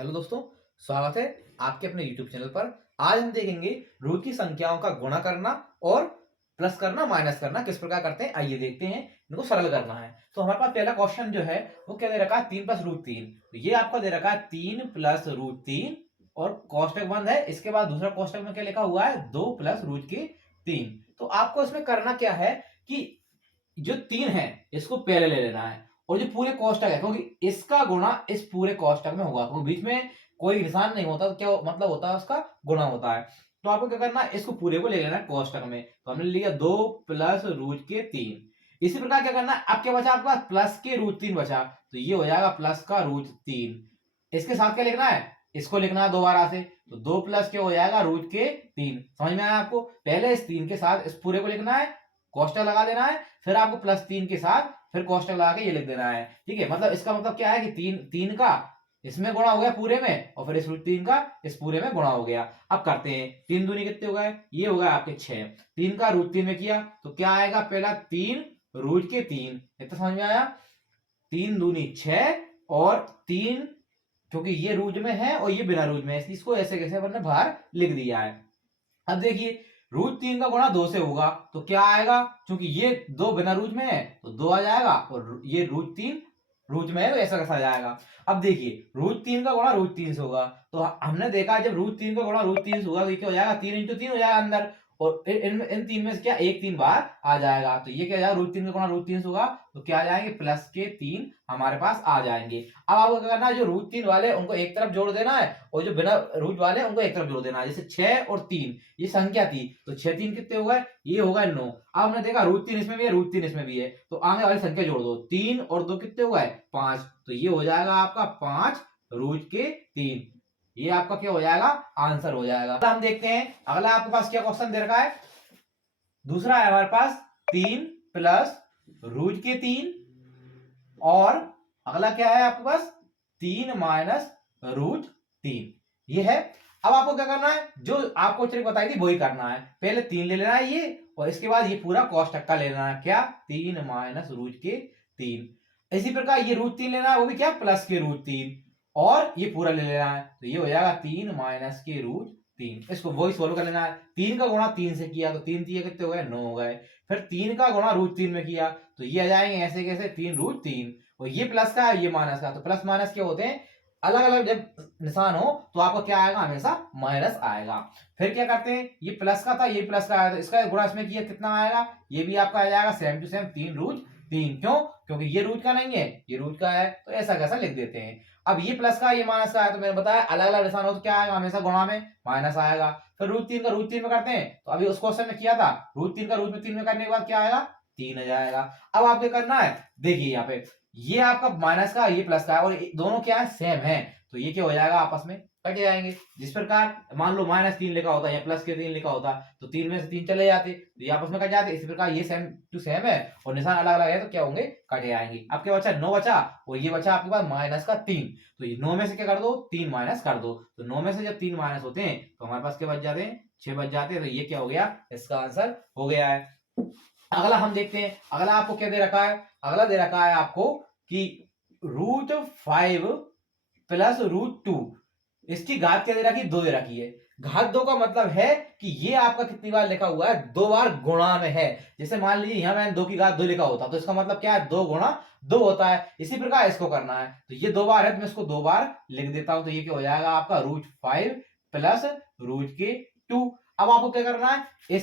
Hello दोस्तों, स्वागत है आपके अपने YouTube चैनल पर। आज हम देखेंगे रूट की संख्याओं का गुणा करना और प्लस करना, माइनस करना किस प्रकार करते हैं। आइए देखते हैं, इनको सरल करना है। तो हमारे पास पहला क्वेश्चन जो है वो क्या दे रखा है, 3 प्लस रूट 3। तो ये आपका दे रखा है 3 प्लस रूट 3 और कोष्टक बंद है। इसके बाद दूसरा कोष्टक में क्या लिखा हुआ है, 2 प्लस रूट के 3। तो आपको इसमें करना क्या है कि जो 3 है इसको पहले ले लेना है और जो पूरे कोष्टक है, क्योंकि इसका गुणा इस पूरे कोष्टक में होगा, क्योंकि बीच में कोई निशान नहीं होता, तो क्या मतलब होता है, उसका गुणा होता है। तो आपको क्या करना है, इसको पूरे को ले लेना है कोष्टक में। तो हमने लिया 2 प्लस रूट के 3। इसी प्रकार क्या करना है, अब क्या बचा आपके पास, प्लस के रूट 3 बचा। तो ये हो जाएगा प्लस का रूट 3। इसके साथ क्या लिखना है, इसको लिखना है दोबारा से। तो 2 प्लस के हो जाएगा रूट के 3। समझ में आया आपको? पहले इस 3 के साथ इस पूरे को लिखना है, कोष्टक लगा देना है, फिर आपको प्लस 3 के साथ फिर कोष्टक लगा के ये लिख देना है। ठीक है, मतलब इसका मतलब क्या है कि 3 का इसमें गुणा हो गया पूरे में, और फिर इस रूट 3 का इस पूरे में गुणा हो गया। अब करते हैं, 3 दूनी कितने हो गए, ये हो गया आपके 6। 3 का रूट 3 में किया तो क्या आएगा, पहला 3 रूट के 3। इतना समझ में आया? 3 दूनी 6 और 3, क्योंकि ये रूट में है और ये बिना रूट में है, इसलिए इसको ऐसे कैसे अपन ने बाहर लिख दिया है। अब देखिए, रूट 3 का गुणा 2 से होगा तो क्या आएगा, क्योंकि ये 2 बिना रूट में है तो 2 आ जाएगा, और ये रूट 3 रूट में है तो ऐसा कैसा आ जाएगा। अब देखिए, रूट 3 का गुणा रूट 3 से होगा, तो हमने देखा जब रूट 3 का गुणा रूट 3 से होगा तो ये क्या हो जाएगा, 3 इंटू 3 हो जाएगा अंदर, और इन 3 में से क्या एक 3 बाहर आ जाएगा। तो ये क्या हो जाएगा, रूट 3 का गुणा रूट 3 से होगा तो क्या आ जाएंगे, प्लस के 3 हमारे पास आ जाएंगे। अब आपको क्या करना है, जो रूट 3 वाले उनको एक तरफ जोड़ देना है और जो बिना रूट वाले उनको एक तरफ जोड़ देना है। जैसे 6 और 3 ये संख्या थी, तो 6 3 कितने हो गए, ये हो गए 9। अब हमने देखा रूट 3 इसमें भी है, रूट 3 इसमें भी है, तो आगे वाली संख्या जोड़ दो, 3 और 2 कितने हो गए, 5। तो ये हो जाएगा आपका 5 रूट के 3। ये आपका क्या हो जाएगा, आंसर हो जाएगा। अगला हम देखते हैं, अगला आपके पास क्या क्वेश्चन दे रखा है। दूसरा है हमारे पास 3 प्लस रूट के 3, और अगला क्या है आपके पास, 3 माइनस रूट 3। ये है। अब आपको क्या करना है, जो आपको ट्रिक बताई थी वही करना है। पहले 3 ले लेना है ये, और इसके बाद ये पूरा कोष्टक का ले लेना है, क्या, 3 माइनस रूट के 3। इसी प्रकार ये रूट 3 लेना है, वो भी क्या, प्लस के रूट 3, और ये पूरा ले लेना है, तो ये हो जाएगा 3 माइनस के रूट 3। इसको वही सोल्व कर लेना है। 3 का गुणा 3 से किया तो 3 3 कितने हो गए, 9 हो गए। फिर 3 का गुणा रूट 3 में किया तो ये आ जाएंगे ऐसे कैसे, 3 रूट 3, और ये प्लस का है ये माइनस का। तो प्लस माइनस क्या होते हैं, अलग अलग जब निशान हो तो आपको क्या आएगा, हमेशा माइनस आएगा। फिर क्या करते हैं, ये प्लस का था ये प्लस का आया, तो इसका गुणा इसमें किया कितना आएगा, ये भी आपका आ जाएगा सेम टू सेम 3 रूट 3। क्यों, क्योंकि ये रूट का नहीं है, ये रूट का है, तो ऐसा कैसा लिख देते हैं। अब ये प्लस का ये माइनस का है, तो मैंने बताया अलग अलग निशान हो तो क्या आएगा, हमेशा गुणा में माइनस आएगा। फिर रूट 3 का रूट 3 में करते हैं, तो अभी उस क्वेश्चन में किया था, रूट 3 का रूट में 3 में करने के बाद क्या आएगा, 3 आ जाएगा। अब आपको करना है, देखिए यहाँ पे ये आपका माइनस का ये प्लस का है, और दोनों क्या है, सेम है, तो ये क्या हो जाएगा, आपस में कट जाएंगे। जिस प्रकार मान लो -3 लिखा होता या प्लस के 3 लिखा होता, तो 3 में से 3 चले जाते तो ये आपस में कट जाते। इसी प्रकार ये सेम टू सेम है और निशान अलग अलग है, तो क्या होंगे, कट जाएंगे। अब क्या बचा, 9 बचा, और ये बचा आपके पास माइनस का 3। तो ये 9 में से क्या कर दो, 3 माइनस कर दो। तो 9 में से जब 3 माइनस होते हैं तो हमारे पास क्या बच जाते हैं, 6 बच जाते हैं। तो ये क्या हो गया, इसका आंसर हो गया है। अगला हम देखते हैं, अगला आपको क्या दे रखा है, अगला दे रखा है आपको कि √5 प्लस √2, इसकी घात क्या दे रखी है, 2 दे रखी है। घात 2 का मतलब है कि ये आपका कितनी बार लिखा हुआ है, 2 बार गुणा में है। जैसे मान लीजिए यहां मैंने 2 की घात 2 लिखा होता तो इसका मतलब क्या है, 2 गुणा 2 होता है। इसी प्रकार इसको करना है, तो ये 2 बार है तो मैं इसको 2 बार लिख देता हूं। तो ये क्या हो जाएगा आपका, √5 प्लस √2। अब आपको क्या करना है,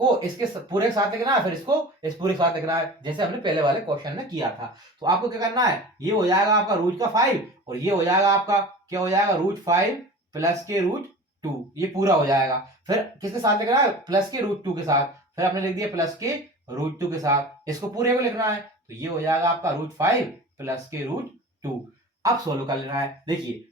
को इसके पूरे के साथ लिखना है, फिर इसको इस पूरे के साथ लिखना है, जैसे हमने पहले वाले क्वेश्चन में किया था। तो आपको क्या करना है, ये हो जाएगा आपका √5, और ये हो जाएगा आपका क्या हो जाएगा, √5 प्लस के √2, ये पूरा हो जाएगा। फिर किसके साथ लिखना है, प्लस के √2 के साथ, फिर आपने लिख दिया प्लस के √2 के साथ, इसको पूरे को लिखना है, तो ये हो जाएगा आपका √5 प्लस के √2। अब सोल्व कर लेना है। देखिए,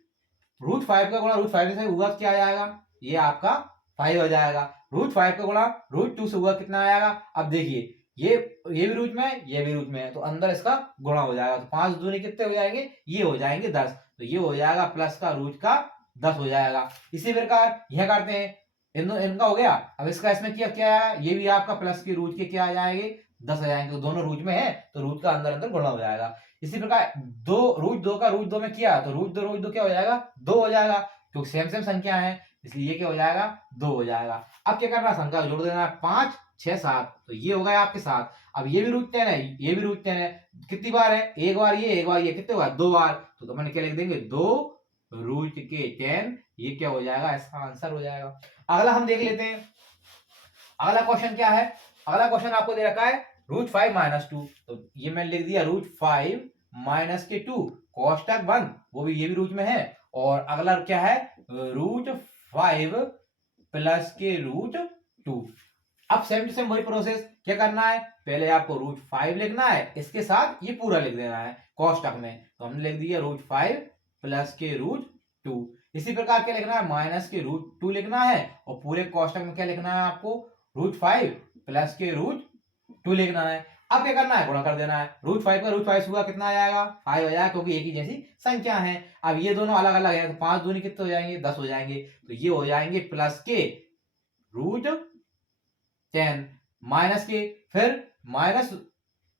√5 का गुणा √5 से हुआ क्या आ जाएगा, ये आपका 5 हो जाएगा। √5 का गुणा √2 से हुआ कितना आएगा। अब देखिए, ये भी रूट में है, ये भी रूट में है, तो अंदर इसका गुणा हो जाएगा। तो 5 दूनी कितने हो जाएंगे, ये हो जाएंगे 10। तो ये हो जाएगा प्लस का रूट का 10 हो जाएगा। इसी प्रकार यह करते हैं, इनका हो गया। अब इसका इसमें किया क्या है, ये भी आपका प्लस के रूट के क्या आ जाएंगे, 10 आ जाएंगे। तो दोनों रूट में है तो रूट का अंदर अंदर गुणा हो जाएगा। इसी प्रकार √2 का √2 में किया तो √2 क्या हो जाएगा, 2 हो जाएगा, क्योंकि सेम सेम संख्या है इसलिए ये क्या हो जाएगा, 2 हो जाएगा। अब क्या करना है, संख्या जोड़ देना है, 5 6 7, तो ये हो गया आपके 7। अब ये भी √10 है, ये भी √10 है, कितनी बार है, एक बार ये एक बार ये, कितने बार, 2 बार, तो मैंने क्या लिख देंगे, 2√10, ये क्या हो जाएगा, इसका आंसर हो जाएगा। अगला हम देख लेते हैं, अगला क्वेश्चन क्या है, अगला क्वेश्चन आपको दे रखा है √5 - 2, तो ये मैंने लिख दिया √5 - 2 कोष्टक बंद, वो भी ये भी रूट में है, और अगला क्या है, √5 + √2। अब सेम टू सेम वही प्रोसेस, क्या करना है, पहले आपको √5 लिखना है, इसके साथ ये पूरा लिख देना है कोष्टक में, तो हमने लिख दिया √5 + √2। इसी प्रकार क्या लिखना है, -√2 लिखना है, और पूरे कोष्टक में क्या लिखना है आपको, √5 + √2 लिखना है। अब क्या करना है, गुणा कर देना है, √5 का √5 हुआ कितना आ जाएगा, 5 हो जाएगा, क्योंकि एक ही जैसी संख्या है। अब ये दोनों अलग अलग है, तो 5 दूनी कितने हो जाएंगे, 10 हो जाएंगे, तो ये हो जाएंगे प्लस के √10 माइनस के, फिर माइनस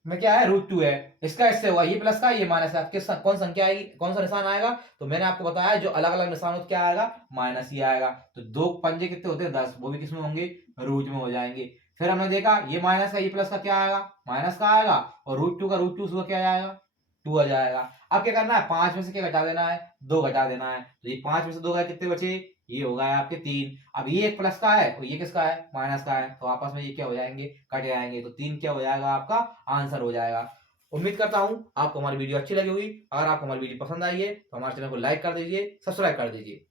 में क्या है, √2 है, इसका इससे हुआ, ये प्लस का ये माइनस का, किस कौन संख्या आएगी, कौन सा निशान आएगा, तो मैंने आपको बताया जो अलग अलग निशान होते क्या आएगा, माइनस ही आएगा। तो 2 पंजे कितने होते हैं, 10, वो भी किसमें होंगे, रूट में हो जाएंगे। फिर हमने देखा ये माइनस का ये प्लस का क्या आएगा, माइनस का आएगा, और √2 का √2 सुबह क्या आएगा, 2 आ जाएगा। अब क्या करना है, 5 में से क्या घटा देना है, 2 घटा देना है, तो ये 5 में से 2 गए, कितने बचे, ये हो गए आपके 3। अब ये एक प्लस का है और ये किसका है, माइनस का है, तो आपस में ये क्या हो जाएंगे, कट जाएंगे, तो 3 क्या हो जाएगा, आपका आंसर हो जाएगा। उम्मीद करता हूं आपको हमारी वीडियो अच्छी लगी होगी। अगर आपको हमारी वीडियो पसंद आई है तो हमारे चैनल को लाइक कर दीजिए, सब्सक्राइब कर दीजिए।